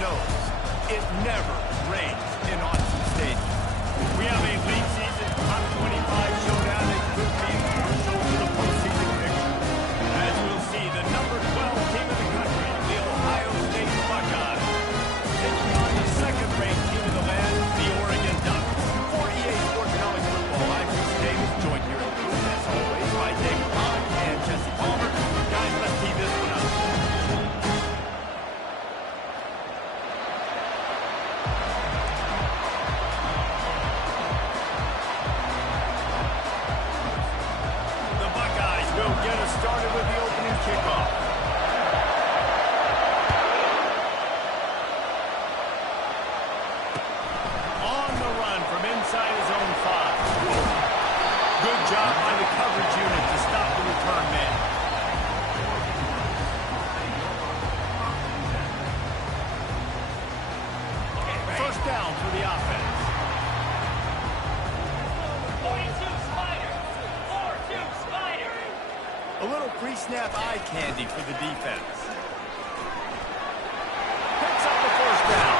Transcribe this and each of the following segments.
knows it never rains in Austin Stadium. We have a late season top 25 showdown that could be crucial to the postseason picture. As we'll see, the number 12 team in the country, the Ohio State Buckeyes, taking on the second-ranked team in the land, the Oregon Ducks. 48 Sports Knowledge Football. I'm Chris Davis, joined here in the booth, as always, by David Bond and Jesse Palmer. Guys, let's tee this one up. Get us started with the opening kickoff. On the run from inside his own 5. Good job by the coverage unit to stop the return man. First down for the offense. A little pre-snap eye candy for the defense. Picks up the first down.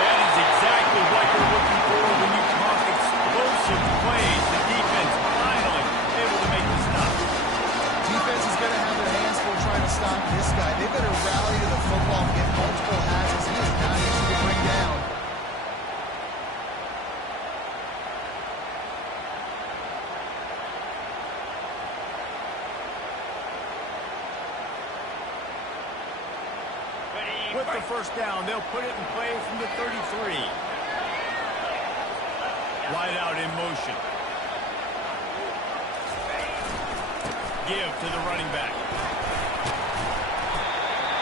That is exactly what you're looking for when you talk explosive plays. The defense finally able to make the stop. Defense is going to have their hands full trying to stop this guy. They better rally to the football and get multiple hats as he is not easy to bring down. With the first down, they'll put it in play from the 33. Wide out in motion. Give to the running back.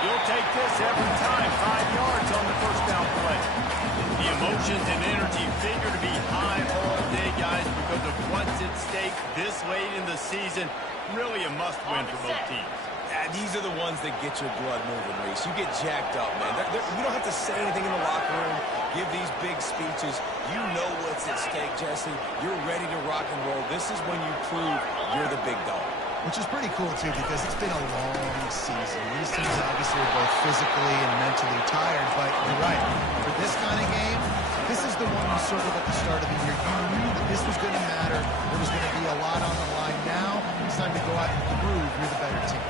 You'll take this every time. 5 yards on the first down play. The emotions and energy figure to be high all day, guys, because of what's at stake this late in the season. Really a must-win for both teams. These are the ones that get your blood moving, Reese. You get jacked up, man. You don't have to say anything in the locker room, give these big speeches. You know what's at stake, Jesse. You're ready to rock and roll. This is when you prove you're the big dog. Which is pretty cool, too, because it's been a long season. These teams obviously are both physically and mentally tired, but you're right. For this kind of game, this is the one you circled at the start of the year. You knew that this was going to matter. There was going to be a lot on the line. Now it's time to go out and prove you're the better team.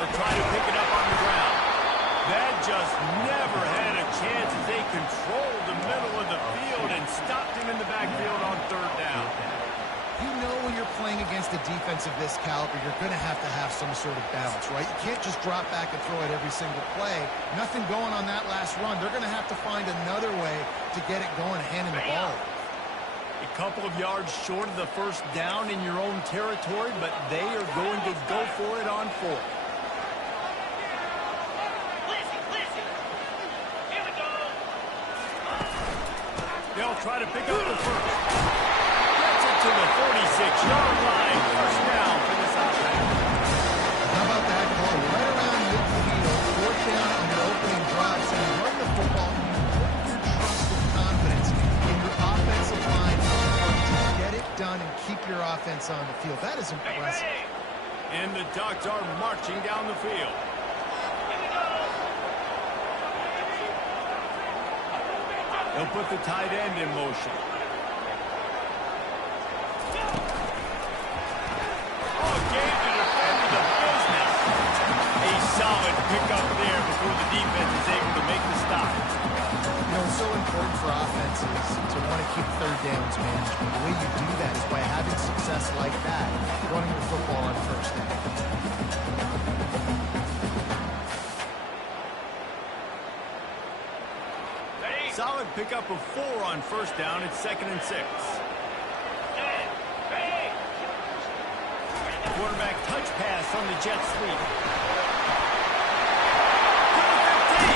They'll try to pick it up on the ground. That just never had a chance as they controlled the middle of the field and stopped him in the backfield on third down. You know when you're playing against a defense of this caliber, you're going to have some sort of balance, right? You can't just drop back and throw it every single play. Nothing going on that last run. They're going to have to find another way to get it going, handing the ball. A couple of yards short of the first down in your own territory, but they are going to go for it on fourth. They'll try to pick up the first. Gets it to the 46-yard line. First down for this offense. How about that call? Right around midfield, fourth down on your opening drive. So you run the football and you put your trust and confidence in your offensive line to get it done and keep your offense on the field. That is impressive. And the Ducks are marching down the field. They'll put the tight end in motion. Oh, gave the defender the business. A solid pickup there before the defense is able to make the stop. You know, it's so important for offenses to want to keep third downs management. The way you do that is by having success like that, running the football on first down. Solid pickup of 4 on first down. It's 2nd and 6. Quarterback touch pass on the jet sweep. To the 15.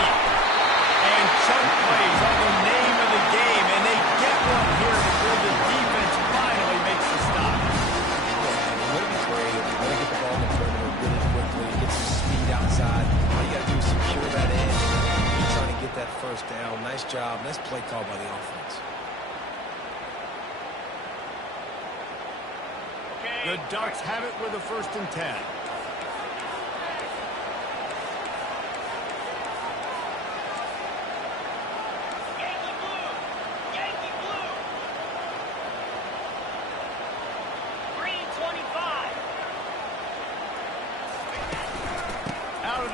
And chunk plays are the name of the game, and they get one here before the defense finally makes the stop. Yeah, what a great. Got to get the ball in the perimeter really quickly, get some speed outside. All you got to do is secure that edge. Get that first down. Nice job. Nice play call by the offense. The Ducks have it with a 1st and 10.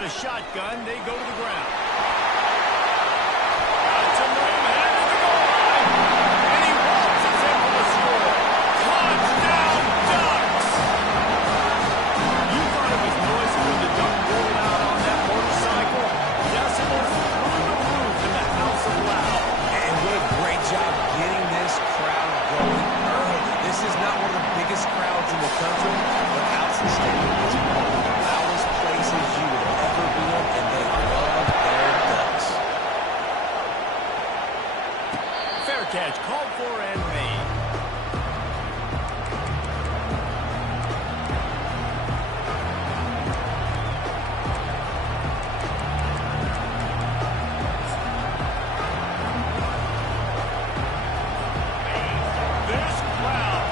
the shotgun. They go to the ground. Got some room ahead of the goal line. And he waltzes in for the score. Touchdown, Ducks! You thought it was noisy when the Duck rolled out on that motorcycle? Decibels through the roof in the House of Loud. And what a great job getting this crowd going early. This is not one of the biggest crowds in the country, but Allison Stadium is one of the loudest places you will ever be in, and they love their Ducks. Fair catch, called for and made. This crowd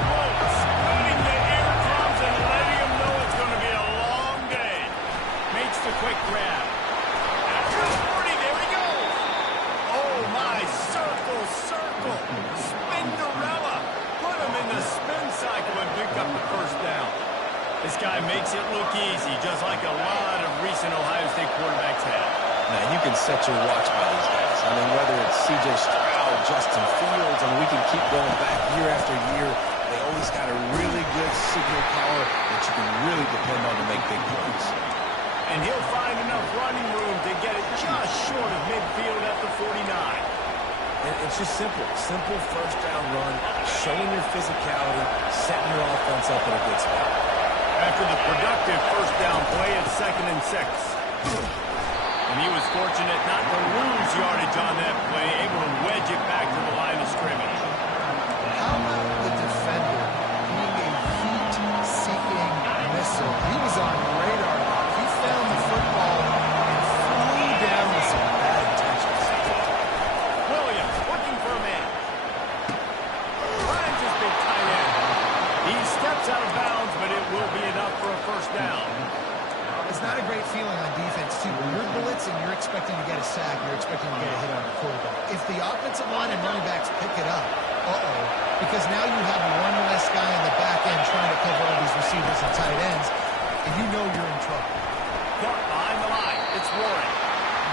floats, beating the eardrums and letting them know it's going to be a long day. Makes the quick grab. After 40, there he goes. Oh, my, circle, circle. Spinderella. Put him in the spin cycle and pick up the first down. This guy makes it look easy, just like a lot of recent Ohio State quarterbacks have. Man, you can set your watch by these guys. I mean, whether it's C.J. Stroud, Justin Fields, and we can keep going back year after year, they always got a really good signal power that you can really depend on to make big plays. And he'll find enough running room to get it just short of midfield at the 49. And it's just simple. Simple first down run, showing your physicality, setting your offense up in a good spot. After the productive first down play at 2nd and 6. And he was fortunate not to lose yardage on that play, able to wedge it back to the line of scrimmage. How about the defender being a heat-seeking missile? He was on radar lock. He found the football and flew down with some bad intentions. Williams looking for a man. Finds his big tight end. He steps out of bounds, but it will be enough for a first down. It's not a great feeling on defense, too. When you're blitzing, you're expecting to get a sack. You're expecting to get a hit on the quarterback. If the offensive line and running backs pick it up, because now you have one less guy in the back end trying to cover all these receivers and tight ends, and you know you're in trouble. Caught behind the line. It's Warren.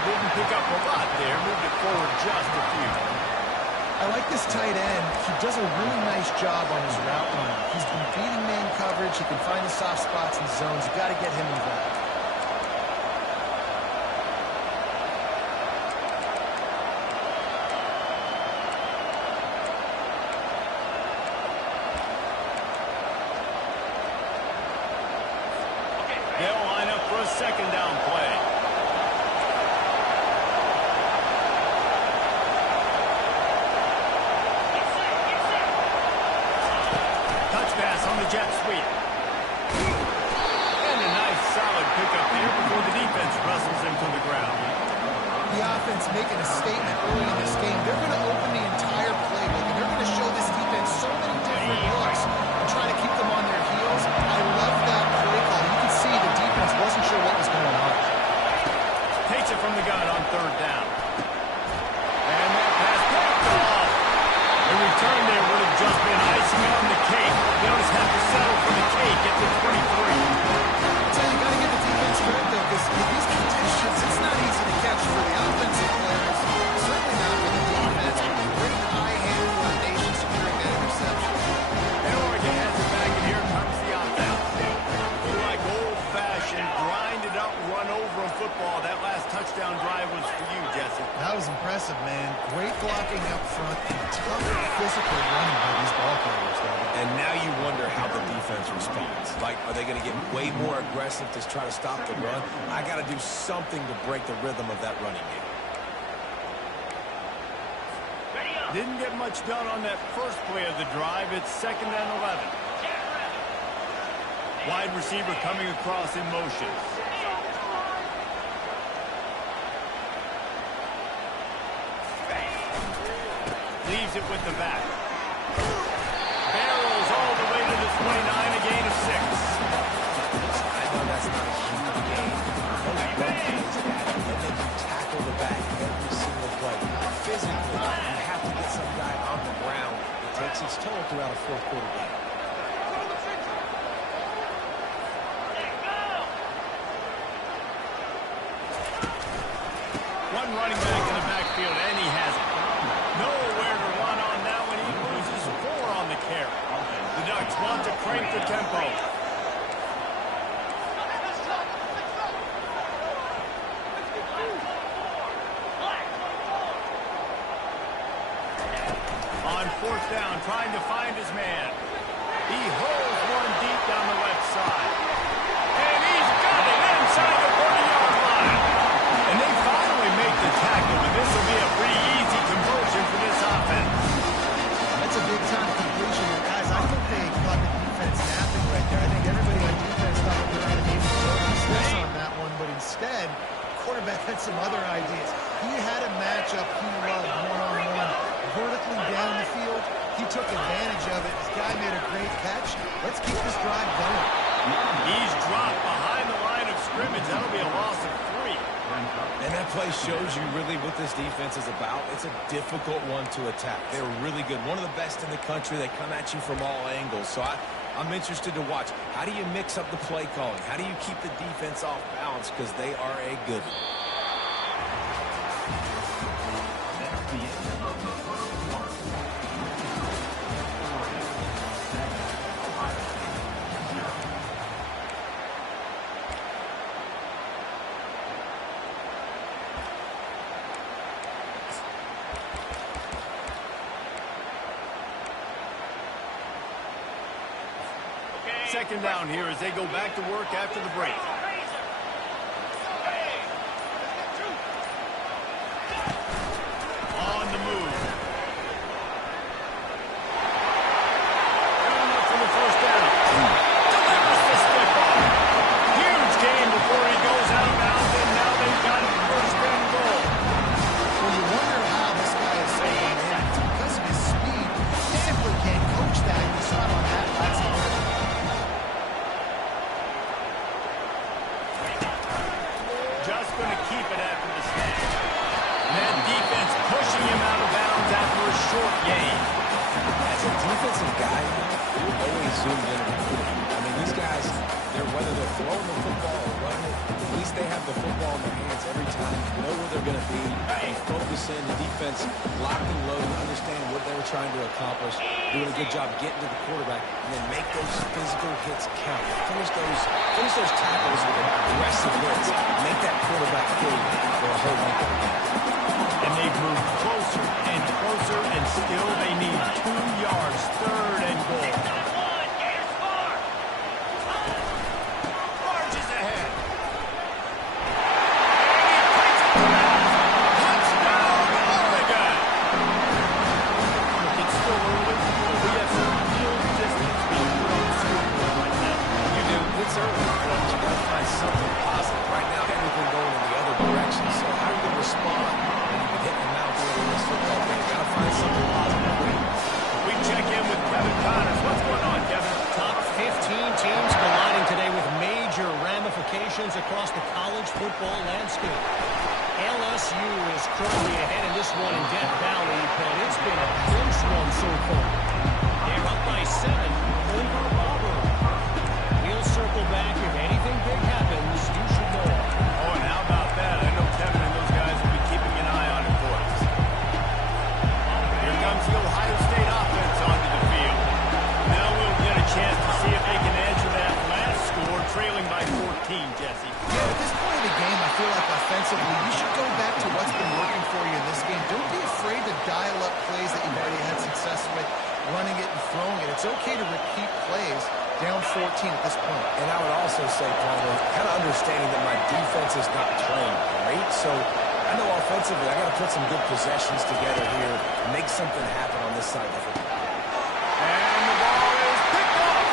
Didn't pick up a lot there. Moved it forward just a few. I like this tight end. He does a really nice job on his route running. He's been beating man coverage. He can find the soft spots and zones. You got to get him involved. They'll line up for a second down play. Touch pass on the jet sweep. And a nice solid pickup there before the defense wrestles him to the ground. The offense making a statement early in this game. They're going to open the entire playbook, and they're going to show this defense so many different looks and try to keep them on their heels. I love that play call. You can see the defense wasn't sure what was going on. Takes it from the gun on 3rd down. And that pass picked off. The return there would have just been icing on the cake. They'll just have to settle for the cake at the 23. So you got to give the defense credit, though, because in these conditions, it's not easy to catch for the offensive players. Certainly not for the defense. Great high-hand coordination securing that interception. And Oregon has it back, and here comes the offense. You like old-fashioned, grinded-up, run-over football. That last touchdown drive was for you, Jesse. That was impressive, man. Great blocking up front and tough physical running by these ball players, though. And now you wonder how the defense responds. Like, are they going to get way more aggressive to try to stop the run? I got to do something to break the rhythm of that running game. Didn't get much done on that first play of the drive. It's 2nd and 11. Wide receiver coming across in motion. Leaves it with the back. Barrels all the way to the 29, a gain of 6. I know that's not a huge game. Those run games, and then you tackle the back every single play. Physically, you have to get some guy on the ground. It takes its toll throughout a fourth-quarter game. one running back in the backfield, and he has it. Nowhere to run on that one. He loses 4 on the carry. The Ducks want to crank the tempo. On 4th down, trying to find his man. He holds one deep down the left side. And he's got it inside the 40-yard line. And they finally make the tackle, but this will be a pretty easy conversion for this offense. That's a big-time completion. And guys, I think they caught the defense napping right there. I think everybody on defense thought they were going to be slips on that one, but instead, quarterback had some other ideas. He had a matchup he loved one-on-one, vertically down the field. He took advantage of it. This guy made a great catch. Let's keep this drive going. He's dropped behind the line of scrimmage. That'll be a loss of 3. And that play shows you really what this defense is about. It's a difficult one to attack. They're really good. One of the best in the country. They come at you from all angles. So I'm interested to watch. How do you mix up the play calling? How do you keep the defense off balance? Because they are a good one. Second down here as they go back to work after the break. On the move. Good enough for the first down. Delivers the slip off. Huge gain before he goes out of bounds, and now they've got it first and goal. Well, you wonder how this guy is so dynamic. Because of his speed, he simply can't coach that. You saw it on that last game. Just going to keep it after the snap. That defense pushing him out of bounds after a short gain. As a defensive guy, you're always zoomed in on the quarterback. I mean, these guys, whether they're throwing the football or running it, at least they have the football in their hands every time. You know where they're going to be. They focus in. The defense lock and load, understand what they were trying to accomplish, doing a good job getting to the quarterback, and then make those physical hits count. Finish those tackles with an aggressive hits. Make that quarterback feel for a whole week. And they've moved closer and closer, and still they need 2 yards, 3rd and goal. Marches ahead. Touchdown, Oregon! Look, it's still early, but we have some real distance being put on the scoreboard right now. You do. It's early, but you got to find something positive. Right now, everything going in the other direction. So how are you going to respond when you get hitting the mouth in this football game? Got to find something positive. We check in with Kevin Connors. What's going on, Kevin? Top 15 teams colliding today with major ramifications across the college football landscape. LSU is currently ahead in this one in Death Valley, but it's been a close one so far. They're up by 7 over Auburn. We'll circle back. If anything big happens, you should know. Oh, and how about that? I know Kevin and those guys will be keeping an eye on it for us. Here comes the Ohio State offense onto the field. Now we'll get a chance to see if they can answer that last score, trailing by 14, Jesse. Yeah, at this point of the game, I feel like offensively, you should go back to what's been working for you in this game. Don't be afraid to dial up plays that you've already had success with, running it and throwing it. It's okay to repeat plays down 14 at this point. And I would also say, Palmer, kind of understanding that my defense is not playing great, so I know offensively I got to put some good possessions together here, make something happen on this side of the football. And the ball is picked up.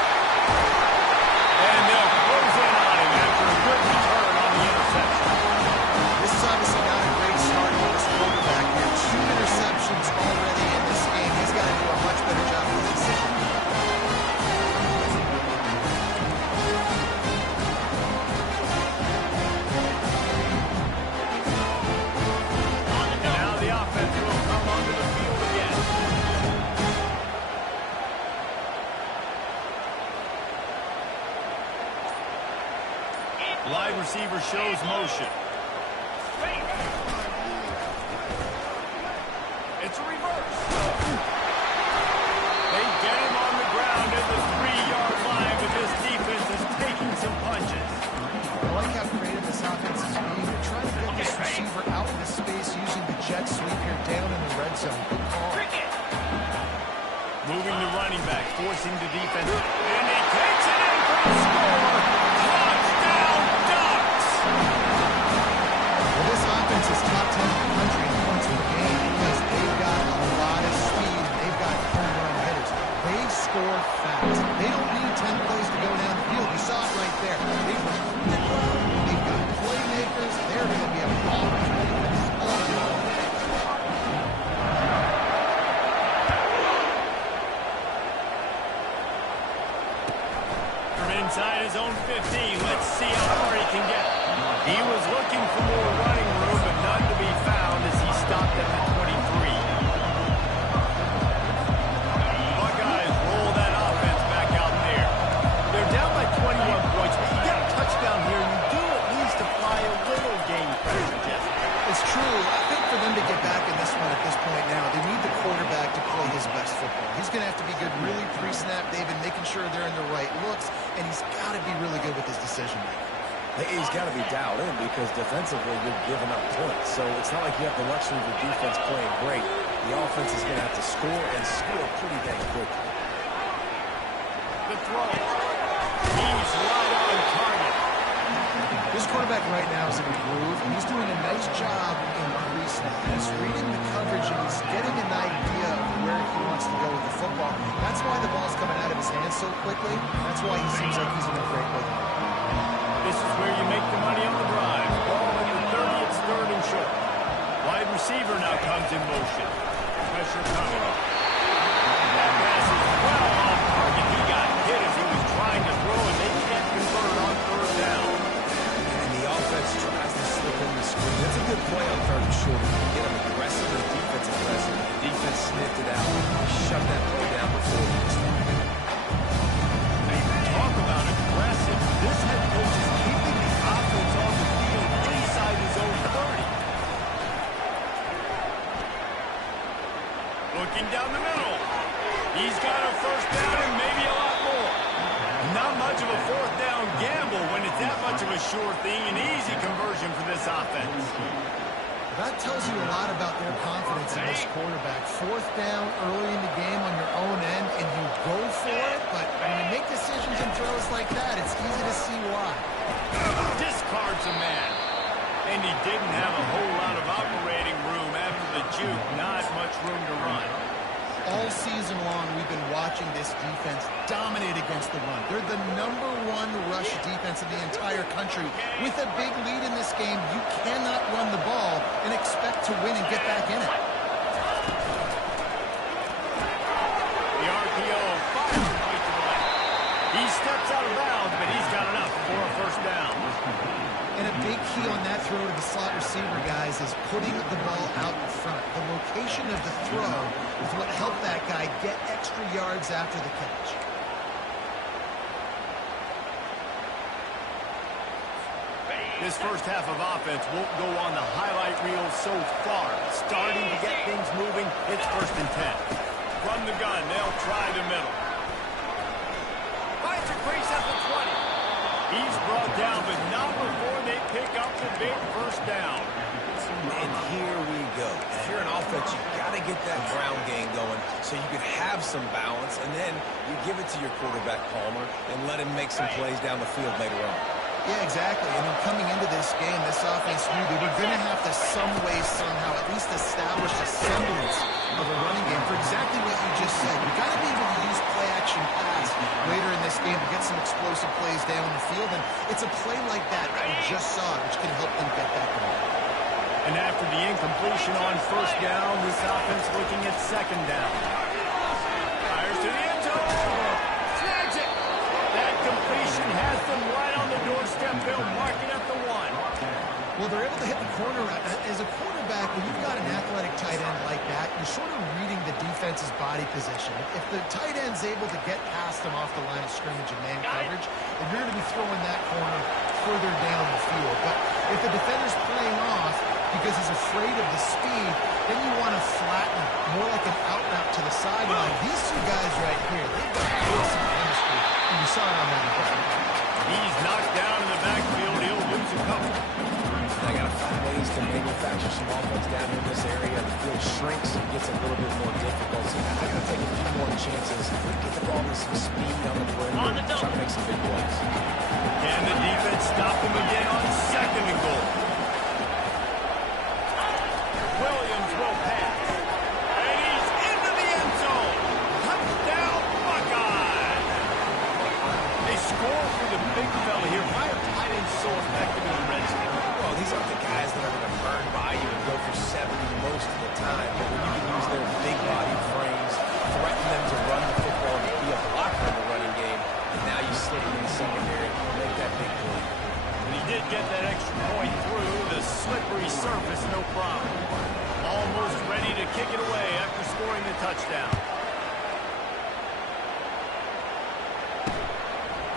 And they'll close in on him after a good return on the interception. This is obviously not a great start for this quarterback here. 2 interceptions already in this game. He's got to do a much better job with his decision. And now the offense will come onto the field again. Wide receiver shows motion. It's a reverse. They get him on the ground at the 3-yard line, but this defense is taking some punches. I like how creative this offense is being. They're trying to get this receiver out into space using the jet sweep here down in the red zone. Good call. Moving the running back, forcing the defense. And he takes it in for the score. Touchdown, Ducks! Well, this offense is top 10 in the country in points per game because they've got a lot of speed. They've got home run hitters. They score fast. They don't need 10 plays to go down the field. You saw it right there. They've got playmakers. They're going to be a problem for defense all day long. Inside his own 15. Let's see how far he can get. He was looking for more running room, but none to be found as he stopped at the 23. Buckeyes roll that offense back out there. They're down by 21 points, but you get a touchdown here, you do at least apply a little game pressure, Jesse. It's true. I think for them to get back in this one at this point now, they need the quarterback to play his best football. He's going to have to be good really pre-snap, David, making sure they're in the right looks, and he's got to be really good with his decision-making. He's got to be dialed in because defensively you're giving up points. So it's not like you have the luxury of your defense playing great. The offense is going to have to score and score pretty dang quickly. The throw. He's right on target. This quarterback right now is in a groove, and he's doing a nice job in pre-snap. He's reading the coverage, and he's getting an idea of where he wants to go with the football. That's why the ball's coming out of his hands so quickly. That's why he seems like he's in a great way. This is where you make the money on the drive. Ball in the 30, it's third and short. Wide receiver now comes in motion. Pressure coming. That pass is well off target. He got hit as he was trying to throw, and they can't convert on third down. And the offense tries to slip in the screen. That's a good play on third and short. You get them aggressive and defense aggressive. The defense sniffed it out. Shut that play down before it was time. Talk about aggressive. This head coach is keeping the offense on the field inside his own 30. Looking down the middle. He's got a first down and maybe a lot more. Not much of a fourth down gamble when it's that much of a sure thing. An easy conversion for this offense. That tells you a lot about their confidence in this quarterback. Fourth down early in the game on your own end, and you go for it, but when you make decisions and throws like that, it's easy to see why. Discards a man. And he didn't have a whole lot of operating room after the juke. Not much room to run. All season long, we've been watching this defense dominate against the run. They're the #1 rush defense in the entire country. With a big lead in this game, you cannot run the ball and expect to win and get back in it. The RPO fires right to the left. He steps out of bounds, but he's got enough for a first down. And a big key on that throw to the slot receiver, guys, is putting the ball out in front. The location of the throw is what helped that guy get extra yards after the catch. This first half of offense won't go on the highlight reel so far. Starting to get things moving, it's 1st and 10. From the gun, they'll try the middle. Finds a crease at the 20. He's brought down, but not before they pick up the big first down. And here we go. If you're an offense, you got to get that ground game going so you can have some balance, and then you give it to your quarterback, Palmer, and let him make some plays down the field later on. Yeah, exactly. And then coming into this game, this offense knew they were going to have to some way, somehow, at least establish a semblance of a running game for exactly what you just said. You got to be able to use play-action pass later in this game to get some explosive plays down the field. And it's a play like that that we just saw, which can help them get that going. And after the incompletion on first down, this offense looking at second down. Fires to the end zone. Snags it. That completion has them right on the doorstep. They'll mark it at the 1. Well, they're able to hit the corner. As a quarterback, when you've got an athletic tight end like that, you're sort of reading the defense's body position. If the tight end's able to get past them off the line of scrimmage and man coverage, then you're going to be throwing that corner further down the field. But if the defender's playing off, you because he's afraid of the speed. Then you want to flatten him, more like an out route to the sideline. These two guys right here, they've got awesome chemistry, and you saw it on that play. He's knocked down in the backfield. He'll lose a couple. They got to find ways to manufacture some offense down in this area. The field shrinks and gets a little bit more difficult. So I got to take a few more chances. Get the ball with some speed on the perimeter. Try to make some big plays. Can the defense stop him again on 2nd and goal? Williams will pass. And he's into the end zone. Touchdown, Buckeyes. They score for the big fella here. Why are tight ends so effective in the red zone? Well, these aren't the guys that are going to burn by you and go for 70 most of the time. But when you can use their big body frames, threaten them to run the football and be a blocker in the running game, and now you slip them in the secondary and make that big play. But he did get that extra point through the slippery surface, no problem. Almost ready to kick it away after scoring the touchdown.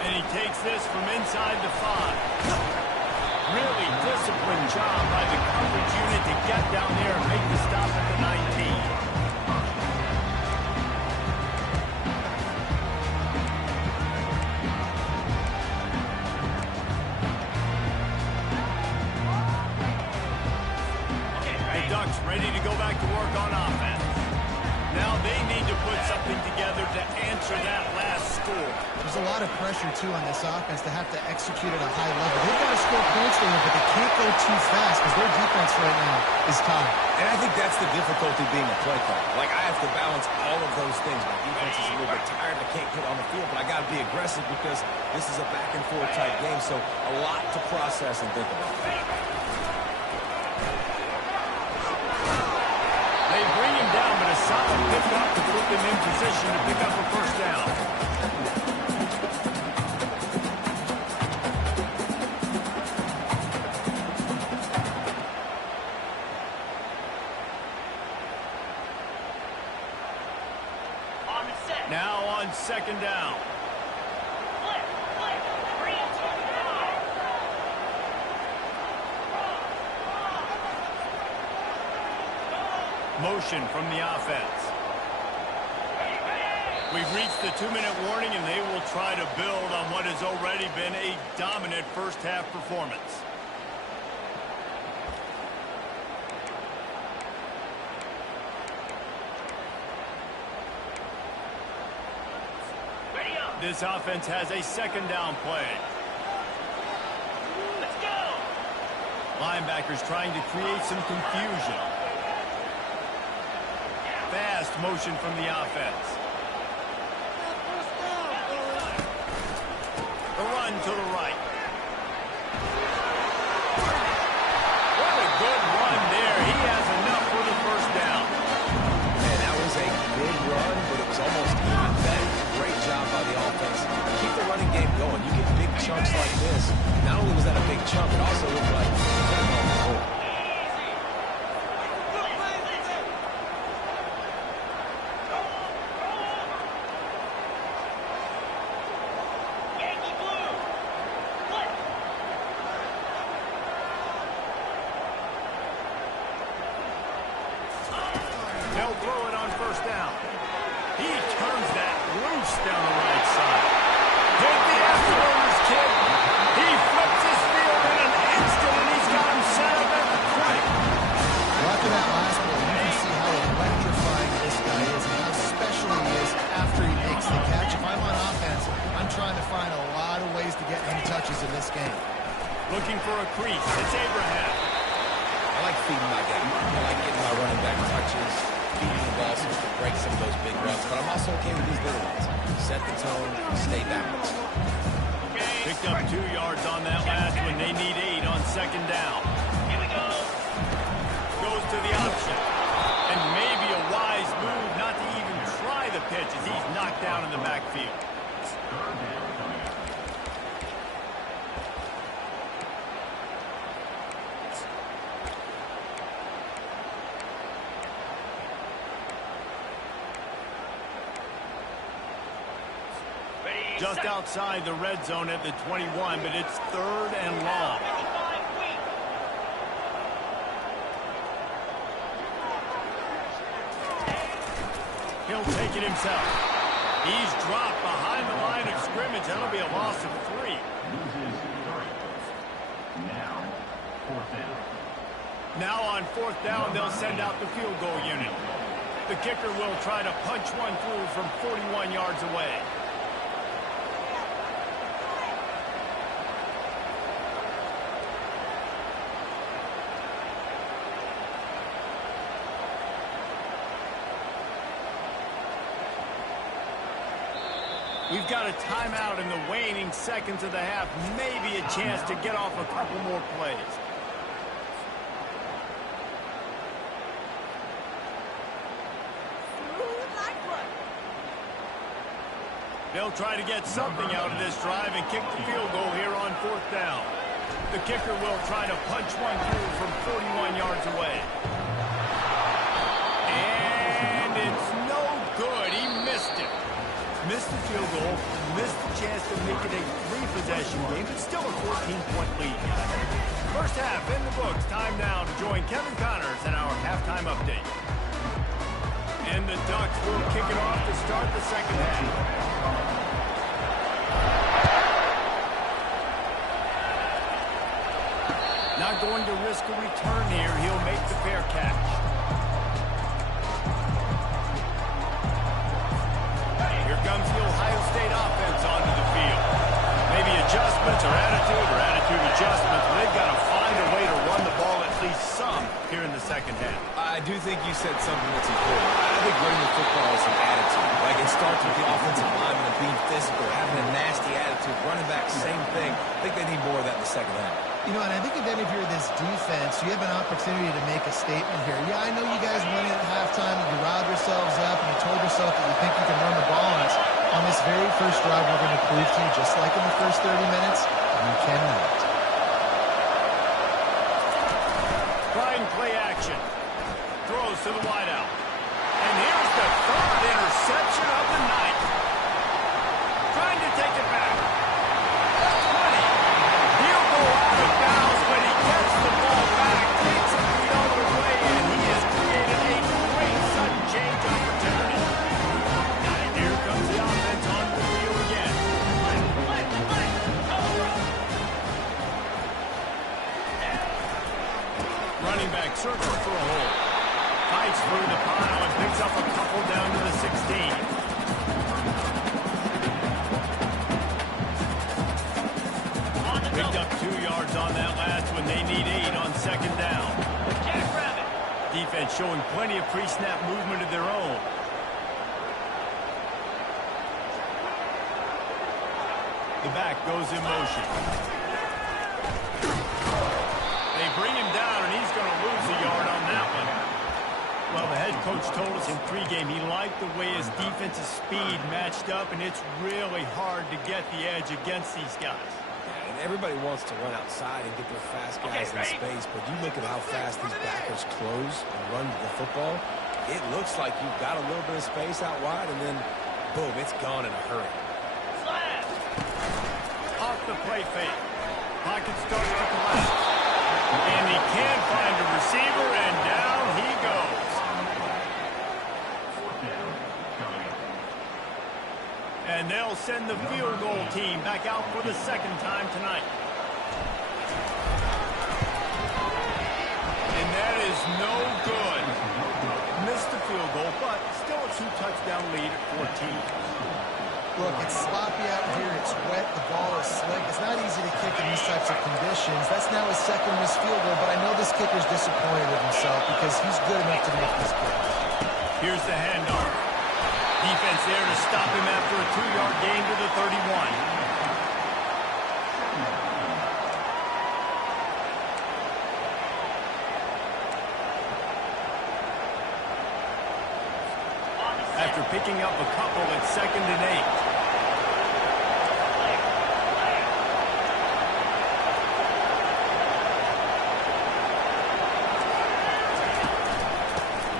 And he takes this from inside the 5. Really disciplined job by the coverage unit to get down there and make the stop at the 19. The Ducks ready to go back to work on offense. Now they need to put something together to answer that last score. There's a lot of pressure, too, on this offense to have to execute at a high level. They've got to score points there, but they can't go too fast because their defense right now is tired. And I think that's the difficulty being a play caller. Like, I have to balance all of those things. My defense is a little bit tired. I can't get on the field, but I got to be aggressive because this is a back-and-forth type game, so a lot to process and think about. They bring him down, but a solid pickup to put them in position to pick up a first down. Now on 2nd down. Motion from the offense. We've reached the 2-minute warning, and they will try to build on what has already been a dominant first-half performance. This offense has a 2nd down play. Let's go! Linebackers trying to create some confusion. Fast motion from the offense. The run to the right. What a good run there. He has enough for the first down. Man, that was a good run, but it was almost even better. Great job by the offense. Keep the running game going. You get big chunks like this. Not only was that a big chunk, it also looked like they'll throw it on first down. He turns that loose down the right side. Hit the afterburners, kid. He flips his field in an instant, and he's got him set up at the 20. Well, after that last play, you can see how electrifying this guy is and how special he is after he makes the catch. If I'm on offense, I'm trying to find a lot of ways to get him touches in this game. Looking for a crease. It's Abraham. I like feeding my game. I like getting my running back touches, feeding the ball so to break some of those big runs. But I'm also okay with these little ones. Set the tone, stay balanced. Picked up 2 yards on that last one. They need 8 on 2nd down. Here we go. Goes to the option. And maybe a wise move not to even try the pitch as he's knocked down in the backfield. Just outside the red zone at the 21, but it's 3rd and long. he'll take it himself. He's dropped behind the line of scrimmage. That'll be a loss of 3. Now on 4th down, they'll send out the field goal unit. The kicker will try to punch one through from 41 yards away. We've got a timeout in the waning seconds of the half. Maybe a chance to get off a couple more plays. They'll try to get something out of this drive and kick the field goal here on 4th down. The kicker will try to punch one through from 41 yards away. And it's no good. He missed it. Missed the field goal, missed the chance to make it a 3-possession game, but still a 14-point lead. First half in the books. Time now to join Kevin Connors in our halftime update. And the Ducks will kick it off to start the second half. Not going to risk a return here. He'll make the fair catch. Here comes the Ohio State offense onto the field. Maybe adjustments or attitude adjustments. But they've got to find a way to run the ball at least some here in the second half. I do think you said something that's important. I think running the football is an attitude. Like, it starts with the offensive lineman being physical, having a nasty attitude. Running back, same thing. I think they need more of that in the second half. You know, and I think then if you're this defense, you have an opportunity to make a statement here. Yeah, I know you guys went in at halftime, you riled yourselves up, and you told yourself that you think you can run the ball on us. On this very first drive, we're going to prove to you, just like in the first 30 minutes, you cannot. Trying play action. Throws to the wideout. And here's the 3rd interception of the night. Trying to take it back. 20. He'll go out of bounds, but he gets the ball back, takes it the other way, and he has created a great sudden change opportunity. And here comes the offense on the field again. Running back searching for a hole. Fights through the pile and picks up a couple down to the 16. Picked up 2 yards on that last one. They need 8 on 2nd down. Defense showing plenty of pre-snap movement of their own. The back goes in motion. They bring him down, and he's going to lose a yard on that one. Well, the head coach told us in pregame he liked the way his defensive speed matched up, and it's really hard to get the edge against these guys. Yeah, and everybody wants to run outside and get their fast guys in space, but you look at how fast these backers close and run the football, it looks like you've got a little bit of space out wide, and then, boom, it's gone in a hurry. Off the play fake. Pocket starts to collapse. And he can't find a receiver, and down he goes. And they'll send the field goal team back out for the 2nd time tonight. And that is no good. Missed the field goal, but still a 2-touchdown lead at 14. Look, it's sloppy out here. It's wet. The ball is slick. It's not easy to kick in these types of conditions. That's now his 2nd missed field goal, but I know this kicker's disappointed with himself because he's good enough to make this kick. Here's the handoff. Defense there to stop him after a 2-yard gain to the 31. After picking up a couple at 2nd and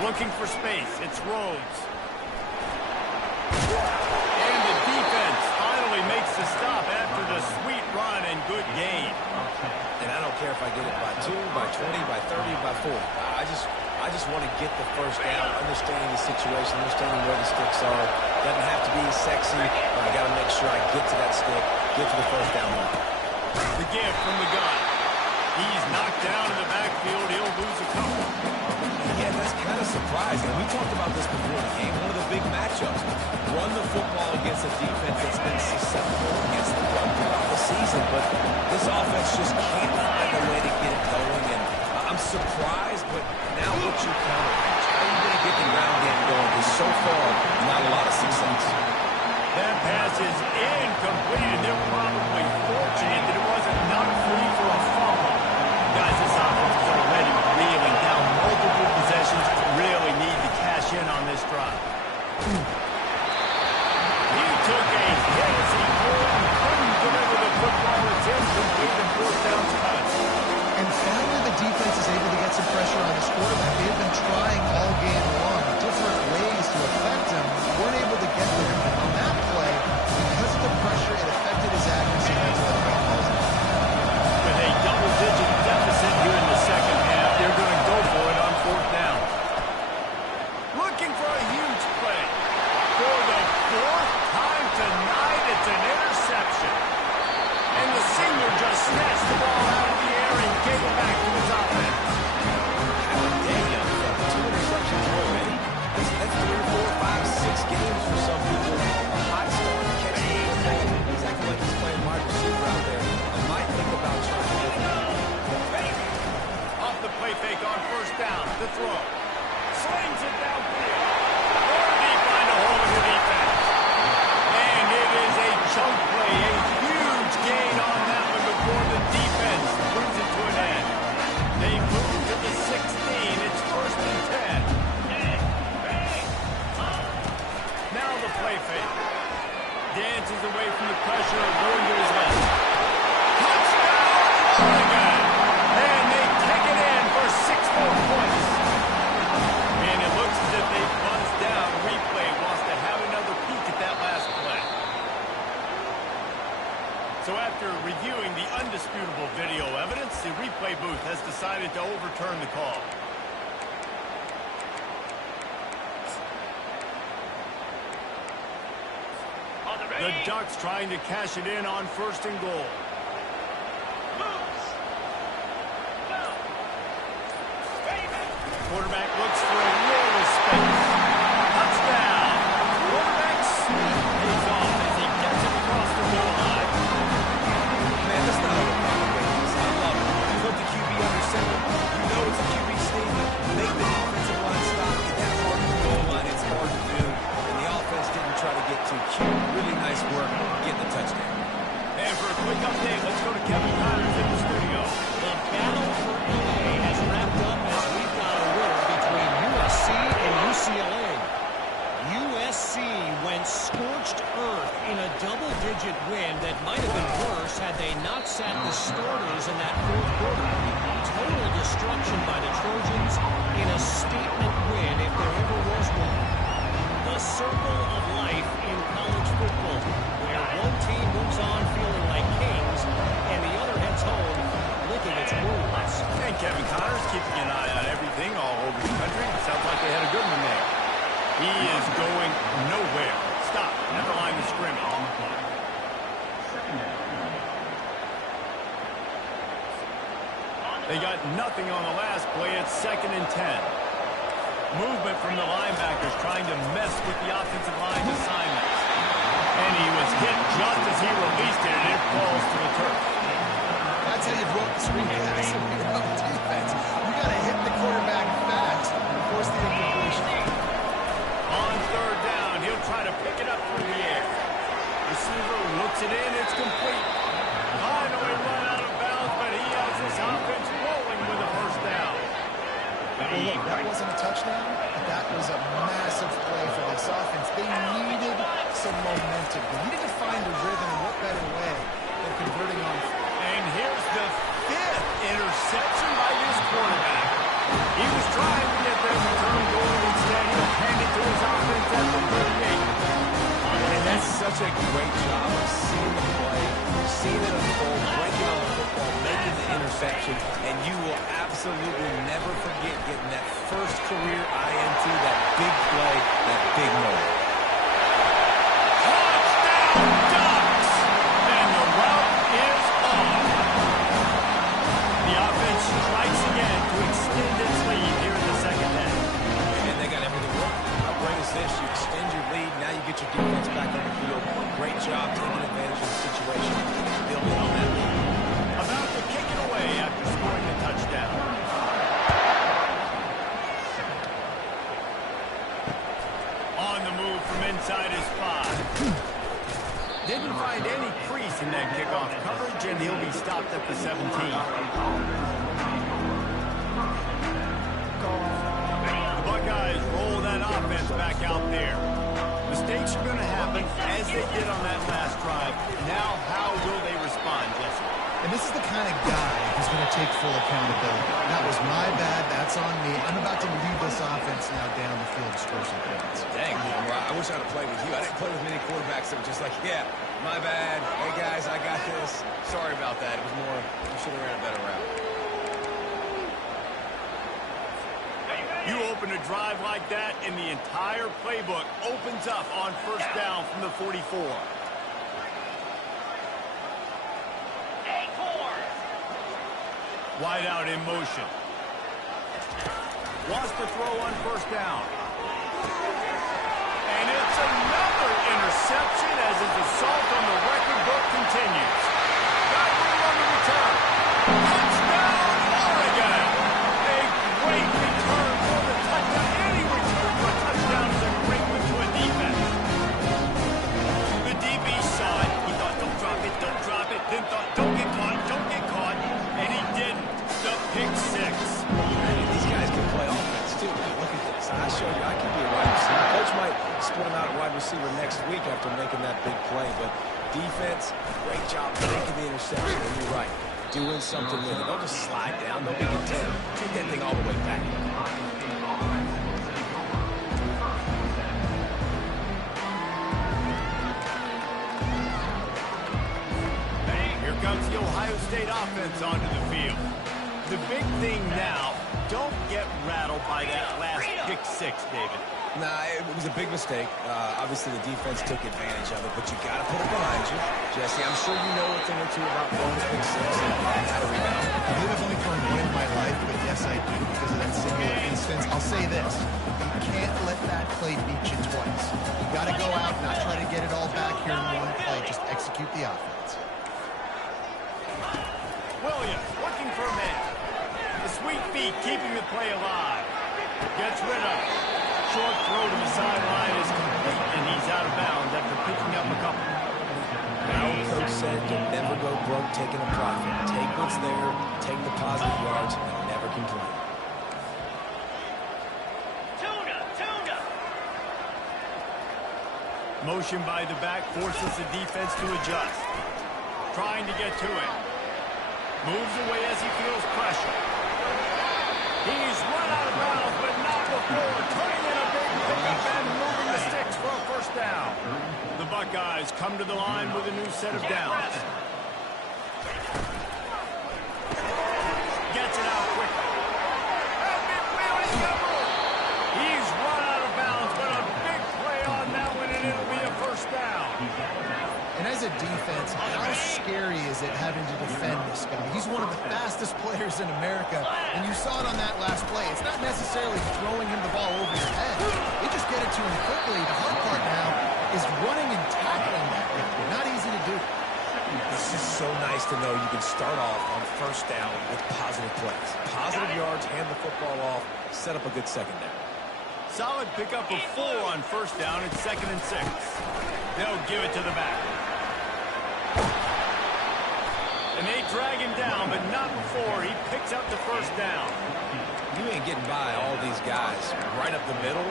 8. Looking for space. It's Rhodes. And the defense finally makes a stop after the sweet run and good gain. And I don't care if I get it by 2, by 20, by 30, by 40. I just want to get the first down, understanding the situation, understanding where the sticks are. Doesn't have to be sexy, but I got to make sure I get to that stick, get to the first down line. The give from the gun. He's knocked down in the backfield. He'll lose a couple. Yeah, that's kind of surprising. We talked about this before the game. One of the big matchups. Run the football against a defense that's been susceptible against the run throughout the season. But this offense just can't find a way to get it going. And I'm surprised, but now what's your counterpunch? How are you going to get the ground game going? Because so far, not a lot of success. That pass is incomplete, and they're probably fortunate that it wasn't knocked free for a fumble. Guys, this offense is already reeling down multiple possessions. Really need to cash in on this drive. He took a hit as he pulled and couldn't deliver the football. It's incomplete and fourth down cuts. And finally, the defense is able to get some pressure on this quarterback. They've been trying all game long, different ways to affect him. Weren't able to get there. On that play, because of the pressure, it affected his accuracy. That's why the ball falls out. With a double-digit deficit here in the second half, they're going to go for it on fourth down. Looking for a huge play. For the fourth time tonight, it's an interception. And the senior just snatched the ball out of the air and gave it back to his offense. How a day, young fella. 2 interceptions already. That's 3, 4, 5, 6 games for some people. A hot start, catching the ball. He's acting like he's playing wide receiver out there. I might think about trying to get him. Off the play fake on first down. The throw. Slings it downfield. Or deep line to hold in the defense. And it is a chunk play. A huge gain on that one before the defense brings it to an end. They move to the 16. It's first and 10. Now the play fake. Dances away from the pressure and going to his left. Touchdown, Oregon! And they take it in for 6 more points. And it looks as if they buzzed down. Replay wants to have another peek at that last play. So after reviewing the undisputable video evidence, the replay booth has decided to overturn the call. The Ducks trying to cash it in on first and goal. Quarterback looks for a little space. Touchdown! Quarterback sneak pays off as he gets it across the goal line. Man, that's not a problem. I love it. You put the QB under center. You know it's a QB sneak. Make the offensive line stop. Get that hard to the goal line. It's hard to do. And the offense didn't try to get too cute. Really nice work getting the touchdown. And for a quick update, let's go to Kevin Connors in the studio. The battle for LA has wrapped up as we've got a winner between USC and UCLA. USC went scorched earth in a double-digit win that might have been worse had they not sat the starters in that fourth quarter. Total destruction by the Trojans in a statement win if there ever was one. The circle of life in college football, where one team moves on feeling like kings and the other heads home licking its wounds. And Kevin Connors keeping an eye on everything all over the country. Sounds like they had a good one there. He is going nowhere. Stop at the line of scrimmage. They got nothing on the last play. It's 2nd and 10. Movement from the linebackers trying to mess with the offensive line assignments. And he was hit just as he released it, and it falls to the turf. That's how you broke the screen pass in your own defense. You got to hit the quarterback fast and force the incompletion. On third down, he'll try to pick it up through the air. Receiver looks it in, it's complete. Finally run out of bounds, but he has his offense rolling with a first down. Well, look, that wasn't a touchdown, but that was a massive play for this offense. They needed some momentum. They needed to find a rhythm, and what better way than converting on. And here's the 5th interception by this quarterback. He was trying to get them to turn goal instead. He'll hand it to his offense at the 38. And that's such a great job of seeing the play, seeing it unfold, breaking on the football, making the interception, and you will absolutely never forget getting that first career INT, that big play, that big moment. Touchdown, Ducks! And the route is on. The offense strikes again to extend its lead here in the second half. And they got everything working. How great is this? You extend your lead, now you get your defense back on the field. Great job taking advantage of the situation, building on that lead. About to kick it away after scoring the touchdown. On the move from inside his 5. Didn't find any crease in that kickoff coverage, and he'll be stopped at the 17. The Buckeyes roll that offense back out there. Mistakes are going to happen, as they did on that last drive. Now, how will they respond, Jesse? And this is the kind of guy who's going to take full accountability. That was my bad. That's on me. I'm about to lead this offense now down the field to score some points. Dang, I wish I'd have played with you. I didn't play with many quarterbacks that were just like, yeah, my bad. Hey, guys, I got this. Sorry about that. It was more, you should have ran a better route. You open a drive like that, and the entire playbook opens up on first down from the 44. Wide out in motion. Wants to throw on first down. And it's another interception as his assault on the record book continues. Got room on the return. Touchdown, Oregon! A great return for the touchdown. Any return for a touchdown is a great one to a defense. The DB saw it. He thought, don't drop it, don't drop it. Then thought, don't get caught, don't get caught. And he didn't. The pick 6. These guys can play offense, too. Look at this. I showed you I can be a wide receiver. Coach might split him out at wide receiver next week after making that big play. But defense, great job making the interception. And you're right, doing something with it. Don't just slide down. Don't be content. Take that thing all the way back. Here comes the Ohio State offense onto the field. The big thing now, don't get rattled by that last pick 6, David. Nah, it was a big mistake. Obviously, the defense took advantage of it, but you got to put it behind you. Jesse, I'm sure you know a thing or two about throwing a pick 6 and how to rebound. I believe I've only thrown one in my life, but yes, I do because of that singular instance. I'll say this. You can't let that play beat you twice. You got to go out, not try to get it all back here in one play. Just execute the offense. Williams looking for a man. The sweet feet keeping the play alive. Gets rid of it. Short throw to the sideline is complete, and he's out of bounds after picking up a couple. Now, Coach said you'll never go broke taking a profit. Take what's there, take the positive yards, and never complain. Motion by the back forces the defense to adjust. Trying to get to it. Moves away as he feels pressure. He's run out of bounds, but not before. Turning in a big pickup and moving the sticks for a first down. The Buckeyes come to the line with a new set of downs. Gets it out quickly. He's run out of bounds, but a big play on that one, and it'll be a first down. And as a defense, how scary is it having to defend this guy? He's one of the fastest players in America, and you saw it on that last play. It's not necessarily throwing him the ball over your head. They just get it to him quickly. The hard part now is running and tackling that quickly. Not easy to do. It's just so nice to know you can start off on first down with positive plays. Positive yards, hand the football off, set up a good second down. Solid pickup of 4 on first down. It's 2nd and 6. They'll give it to the back. And they drag him down, but not before he picks up the first down. You ain't getting by all these guys right up the middle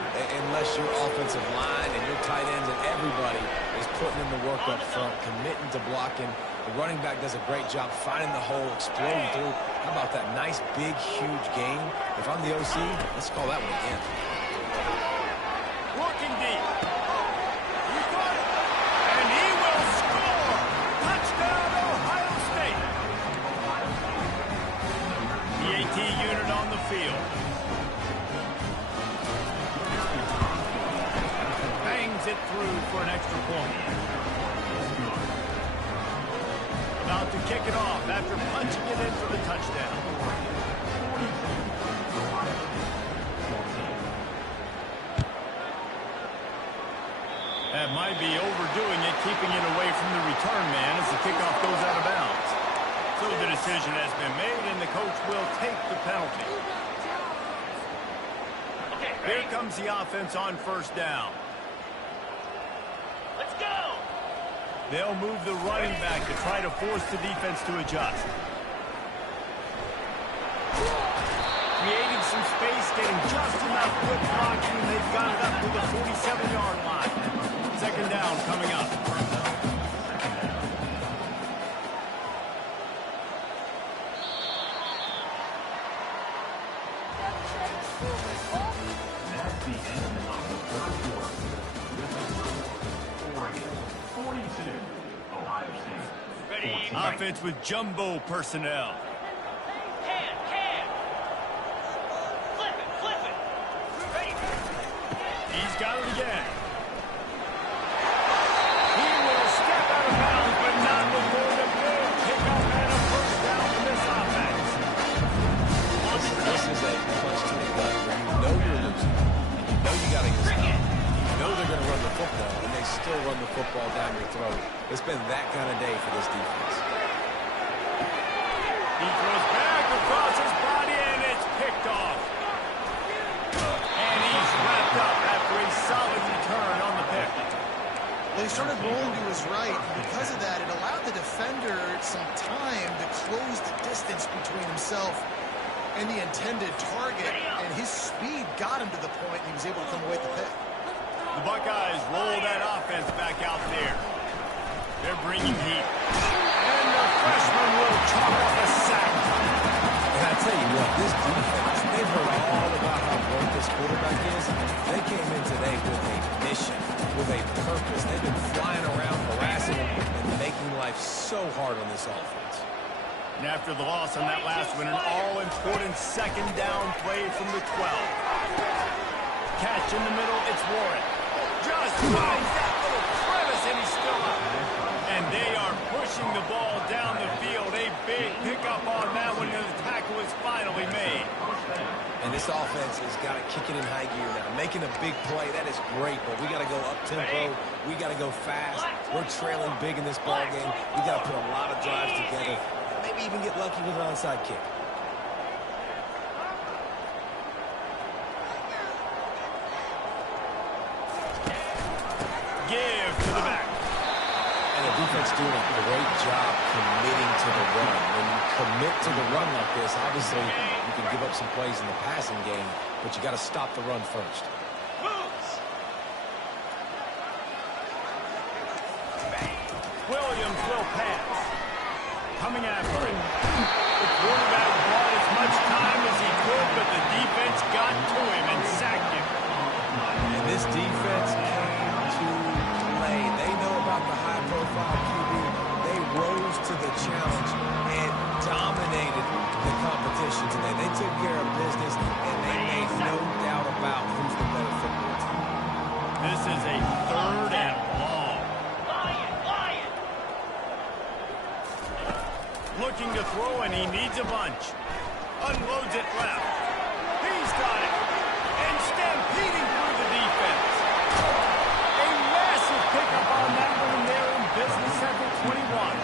unless your offensive line and your tight ends and everybody is putting in the work up front, committing to blocking. The running back does a great job finding the hole, exploding through. How about that nice, big, huge gain? If I'm the OC, let's call that one again. Looking deep. He got it. And unit on the field. Bangs it through for an extra point. About to kick it off after punching it in for the touchdown. That might be overdoing it, keeping it away from the return man as the kickoff goes out of bounds. So the decision has been made, and the coach will take the penalty. Here comes the offense on first down. Let's go! They'll move the running back to try to force the defense to adjust. Creating some space, getting just enough quick blocking, and they've got it up to the 47-yard line. Second down coming up. That's the end of the first quarter. This is Oregon 42, Ohio State 14. Offense with jumbo personnel. Can! Flip it! Ready? He's got it again. He will step out of bounds, but not before the big kickoff and a first down for this offense. This is a punch to the gut where you know you're losing. And you know you got to get stopped. You know they're going to run the football, and they still run the football down your throat. It's been that kind of day for this defense. He throws back across his body, and it's picked off. And he's wrapped up after a solid return on the pick. Well, he started rolling to his right, and because of that, it allowed the defender some time to close the distance between himself and the intended target, and his speed got him to the point, and he was able to come away with the pick. The Buckeyes roll that offense back out there. They're bringing heat. And the freshman will chalk up a sack. And I tell you what, this defense, they've heard all about how great this quarterback is. They came in today with a mission, with a purpose. They've been flying around, harassing them, and making life so hard on this offense. And after the loss on that last one, an all-important second down play from the 12. Catch in the middle, it's Warren. Just finds that little crevice, and he's still up. And they are pushing the ball down the field. A big pickup on that one, and the tackle is finally made. And this offense has got to kick it in high gear now. Making a big play, that is great, but we got to go up-tempo. We got to go fast. We're trailing big in this ball game. We got to put a lot of drives together. Maybe even get lucky with an onside kick. Give to the back. And the defense doing a great job committing to the run. When you commit to the run like this, obviously you can give up some plays in the passing game, but you got to stop the run first. Williams will pass. Coming after it. The quarterback bought as much time as he could, but the defense got to him and sacked him. And this defense came to play. They know about the high-profile QB. They rose to the challenge and dominated the competition today. They took care of business, and they made no doubt about who's the better football team. This is a third and long. Lion! Looking to throw, and he needs a bunch. Unloads it left. He's got it. And stampeding through the defense. A massive pickup on that one, and they're in business at the 21.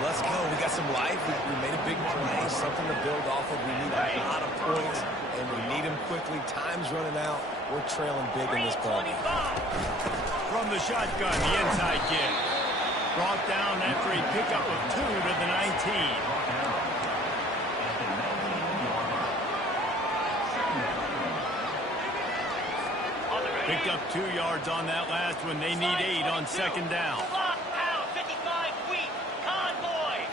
Let's go. We got some life. We made a big play, something to build off of. We need a lot of points, and we need them quickly. Time's running out. We're trailing big in this ball game. From the shotgun, the inside kick. Brought down after a pickup of 2 to the 19. Picked up 2 yards on that last one. They need 8 on second down. 55 weak. Convoy.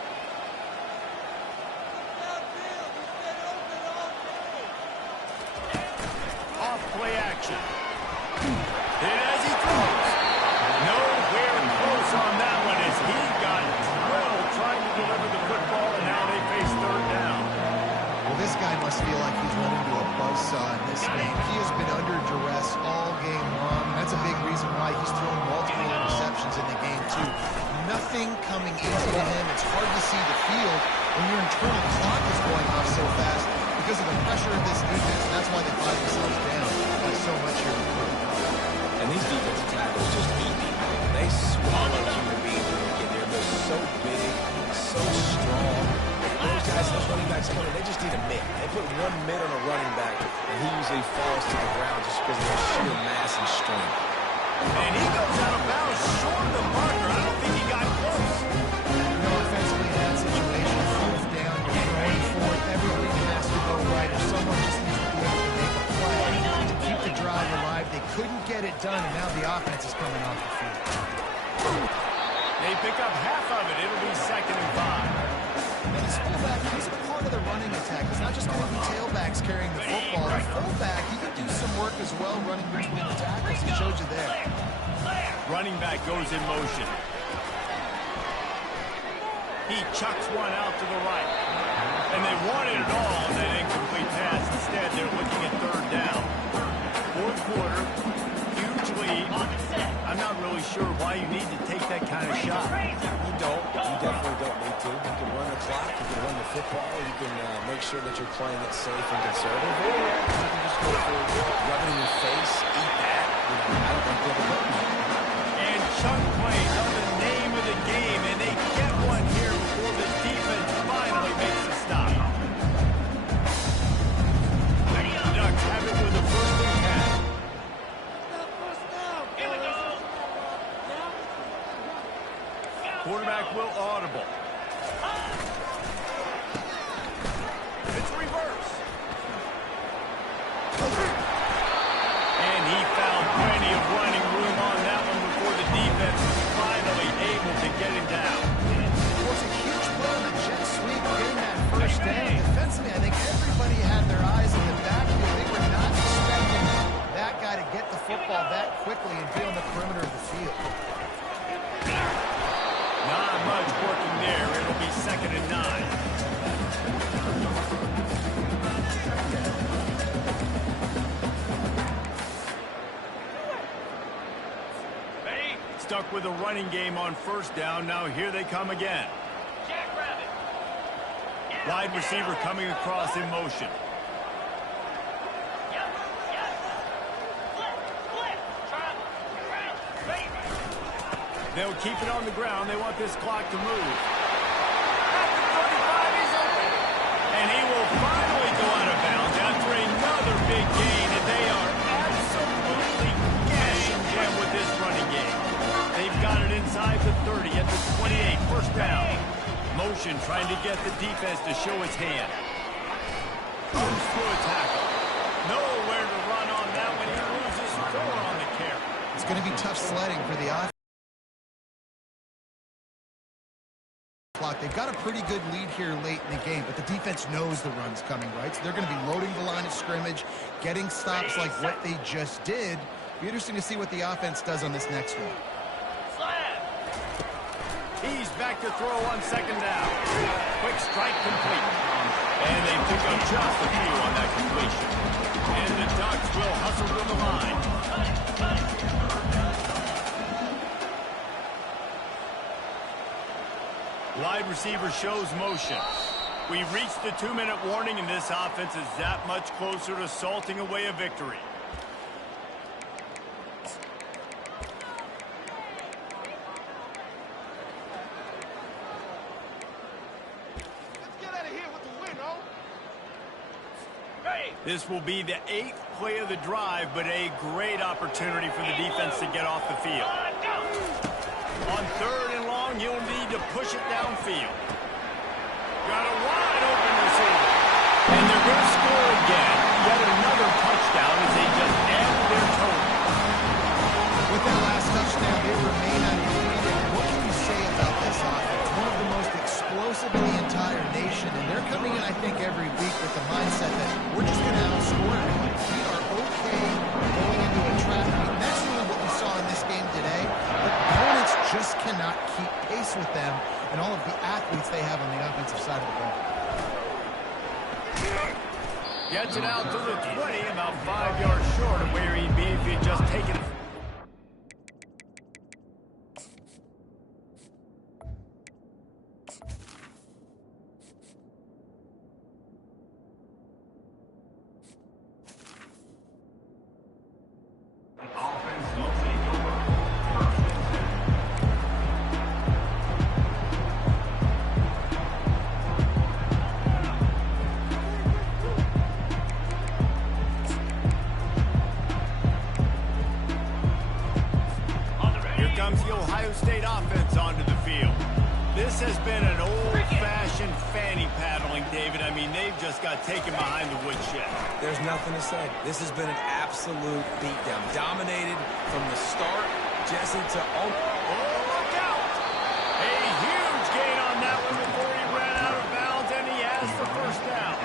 Off play action. And as he throws, nowhere close on that one as he got drilled trying to deliver the football, and now they face third down. Well, this guy must feel like he's run into a buzzsaw in this game. He has been under duress all game long. That's a big reason why he's thrown multiple interceptions in the game, too. Nothing coming easy to him. It's hard to see the field when your internal clock is going off so fast because of the pressure of this defense, and that's why they find themselves down by so much here. And these defensive tackles just eat people. They swallow human beings when they get there. They're so big, so strong. Those guys, those running backs, they just need a mitt. They put one mitt on a running back, and he usually falls to the ground just because of their sheer mass and strength. And he goes out of bounds short of the marker. I don't think he got close. No, offensively in that situation, fourth down, you're going for it. Everything has to go right, or someone just needs to be able to make a play to keep the drive alive. They couldn't get it done, and now the offense is coming off the field. They pick up half of it. It'll be 2nd and 5. And this fullback, he's a part of the running attack. It's not just going to be tailbacks carrying the football. The fullback, he can do some work as well running between the tackles. He showed you there. Running back goes in motion. He chucks one out to the right. And they wanted it all on that incomplete pass. Instead, they're looking at 3rd down. 4th quarter, huge lead. I'm not really sure why you need to take that kind of shot. You don't. You definitely don't need to. You can run the clock. You can run the football. You can make sure that you're playing it safe and conservative. Or you can just go for rub it in your face, eat that. I don't think they're the And chunk plays are the name of the game, and they get one here before the defense finally makes a stop. The Ducks have it with the 1st and 10. Here we go. Quarterback will audible. It's reverse. And he found plenty of running room on that one before the defense was finally able to get him down. It was a huge play on the jet sweep, getting that 1st down. Defensively, I think everybody had their eyes in the backfield. They were not expecting that guy to get the football that quickly and be on the perimeter of the field. Not much working there. It'll be 2nd and 9. Ready? Stuck with a running game on 1st down. Now here they come again. Jackrabbit. Wide receiver coming across in motion. Yep. Flip. Travel. Ready. They'll keep it on the ground. They want this clock to move. At the 35, he's open. And he will finally go out of bounds after another big gain. And they are absolutely gashing him with this running game. They've got it inside the 30 at the 28. 1st down. Motion trying to get the defense to show his hand. Goes through a tackle. Nowhere to run on that one. He loses 4 on the carry. It's going to be tough sledding for the offense. They've got a pretty good lead here late in the game, but the defense knows the run's coming, right? So they're going to be loading the line of scrimmage, getting stops like what they just did. Be interesting to see what the offense does on this next one. He's back to throw on 2nd down. Quick strike complete. And they pick up just a few on that completion. And the Ducks will hustle to the line. Wide receiver shows motion. We've reached the 2-minute warning, and this offense is that much closer to salting away a victory. This will be the 8th play of the drive, but a great opportunity for the defense to get off the field. On 3rd and long, you'll need to push it downfield. Got a wide open receiver. And they're going to score again. Yet another touchdown as they just add their total. With that last touchdown, they remain undefeated. What can you say about this offense? One of the most explosive in the entire nation, and they're coming in, I think, every week with the mindset that we're just going to outscore everyone. We are okay going into a trap meet. That's really what we saw in this game today. But opponents just cannot keep pace with them and all of the athletes they have on the offensive side of the ball. Gets it out to the 20, about 5 yards short of where he'd be if he had just taken it. Offense will take over. First and 10. Here comes the Ohio State offense onto the field. This has been an old-fashioned fanny paddling, David. I mean, they've just got taken behind the woodshed. There's nothing to say. This has been an absolute beatdown. Dominated from the start, Jesse, to... Oh, look out! A huge gain on that one before he ran out of bounds, and he has the first down.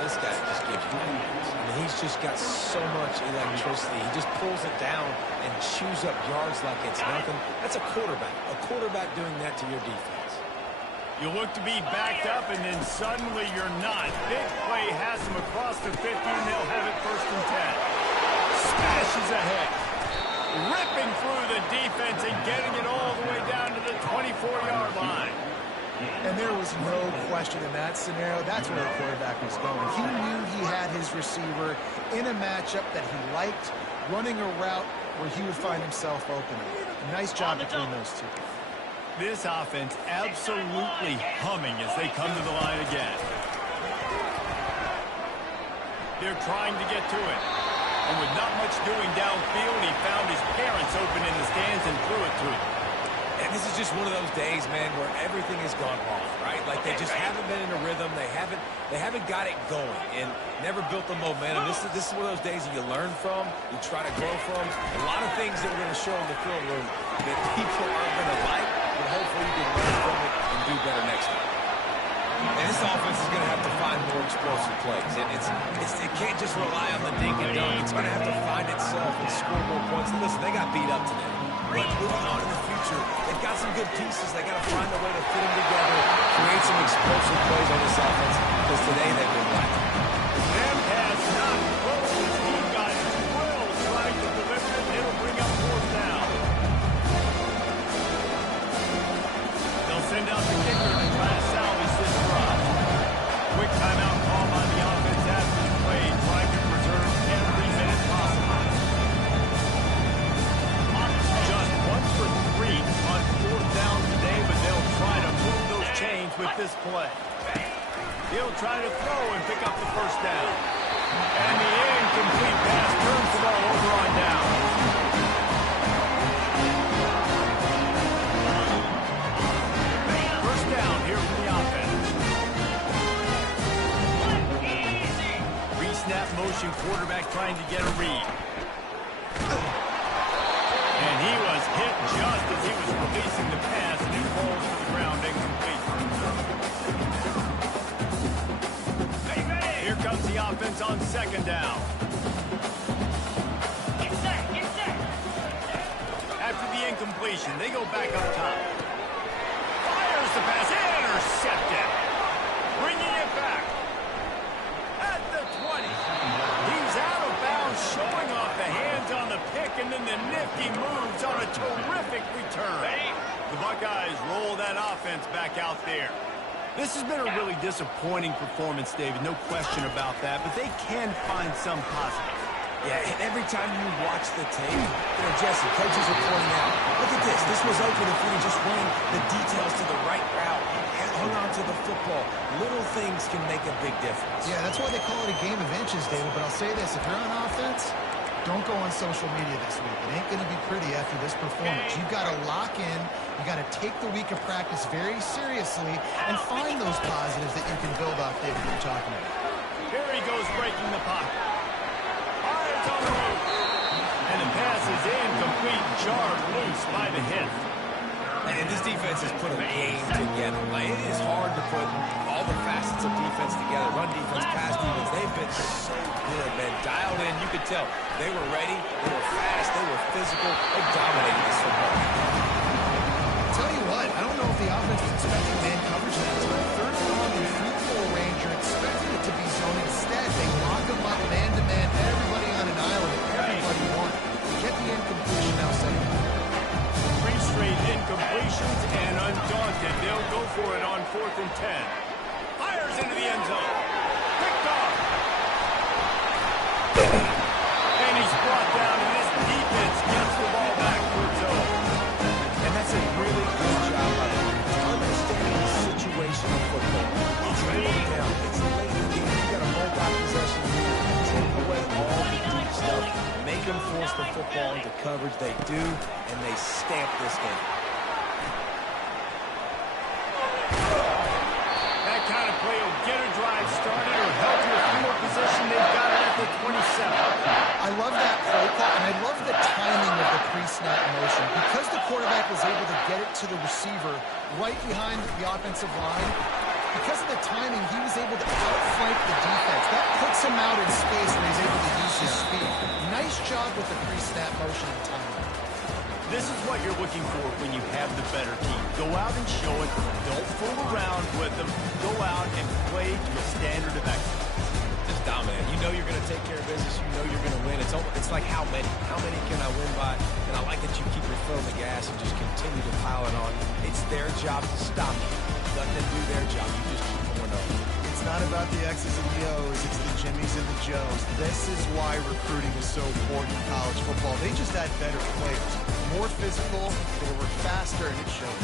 This guy just gives you nightmares. I mean, he's just got so much electricity. He just pulls it down and chews up yards like it's nothing. That's a quarterback. A quarterback doing that to your defense. You look to be backed up, and then suddenly you're not. Big play has him across the 50, and they'll have it first and 10. Smashes ahead. Ripping through the defense and getting it all the way down to the 24-yard line. And there was no question in that scenario. That's where the quarterback was going. He knew he had his receiver in a matchup that he liked, running a route where he would find himself open. Nice job between those two. This offense absolutely humming as they come to the line again. They're trying to get to it. And with not much doing downfield, he found his parents open in the stands and threw it to him. And this is just one of those days, man, where everything has gone wrong, right? Like they just haven't been in a rhythm. They haven't got it going and never built the momentum. This is one of those days that you learn from, you try to grow from. A lot of things that we're going to show in the film room that people aren't going to like, but hopefully you can learn from it and do better next time. And this offense is going to have to find more explosive plays. It can't just rely on the dink and dunk. It's going to have to find itself and score more points. And listen, they got beat up today. But moving on in the future, they've got some good pieces. They got to find a way to fit them together, create some explosive plays on this offense, because today they've been lacking. Them pass not close. He got drilled trying to deliver it. It'll bring up fourth down. They'll send out the kicker to try to salvage this drive. Quick timeout call by the offense after the play, trying to preserve every minute possible. Just 1 for 3 on fourth down today, but they'll try to move those chains with this play. He'll try to throw and pick up the first down. And the incomplete pass turns the ball over on down. First down here from the offense. Re-snap motion, quarterback trying to get a read. And he was hit just as he was releasing the pass, and it falls to the ground incomplete. Here comes the offense on second down. Get set, get set. After the incompletion, they go back up top. Fires the pass, intercepted. Bringing it back. At the 20. He's out of bounds, showing off the hands on the pick, and then the nifty moves on a terrific return. The Buckeyes roll that offense back out there. This has been a really disappointing performance, David, no question about that, but they can find some positive. Yeah, and every time you watch the tape, Jesse, coaches are pointing out, look at this. This was open if we just ran the details to the right route, hung on to the football. Little things can make a big difference. Yeah, that's why they call it a game of inches, David. But I'll say this, if you're on offense, don't go on social media this week. It ain't going to be pretty after this performance. You've got to lock in. You got to take the week of practice very seriously and find those positives that you can build off, David, you're talking about. Here he goes breaking the pocket. Fires on the move. And the pass is incomplete, jarred loose by the hit. And this defense has put a game together. Like, it is hard to put all the facets of defense together. Run defense, pass defense. They've been so good, man. Dialed in. You could tell they were ready. They were fast. They were physical. They dominated this football game. Tell you what, I don't know if the offense was expecting man coverage that time. Third and long in free throw range, you're expecting it to be zone. Instead, they line and 10. Fires into the end zone. Picked off. And he's brought down, and this defense gets the ball back to its own. And that's a really good job by them. Understanding the situation of football. It's going down. It's late in the game. You got a hold back possession. Take away all the deep stuff. Make them force the football into coverage. They do, and they stamp this game. That kind of play will get a drive started or help your field position. They've got it at the 27. I love that play call, and I love the timing of the pre-snap motion. Because the quarterback was able to get it to the receiver right behind the offensive line, because of the timing, he was able to outflank the defense. That puts him out in space where he's able to use his speed. Nice job with the pre-snap motion and timing. This is what you're looking for when you have the better team. Go out and show it. Don't fool around with them. Go out and play to a standard of excellence. Just dominate. You know you're going to take care of business. You know you're going to win. It's like how many? How many can I win by? And I like that you keep your foot on the gas and just continue to pile it on. It's their job to stop you. Let them do their job. You just keep going up. It's not about the X's and the O's. It's the Jimmies and the Joes. This is why recruiting is so important in college football. They just had better players. More physical, they were faster, and it showed.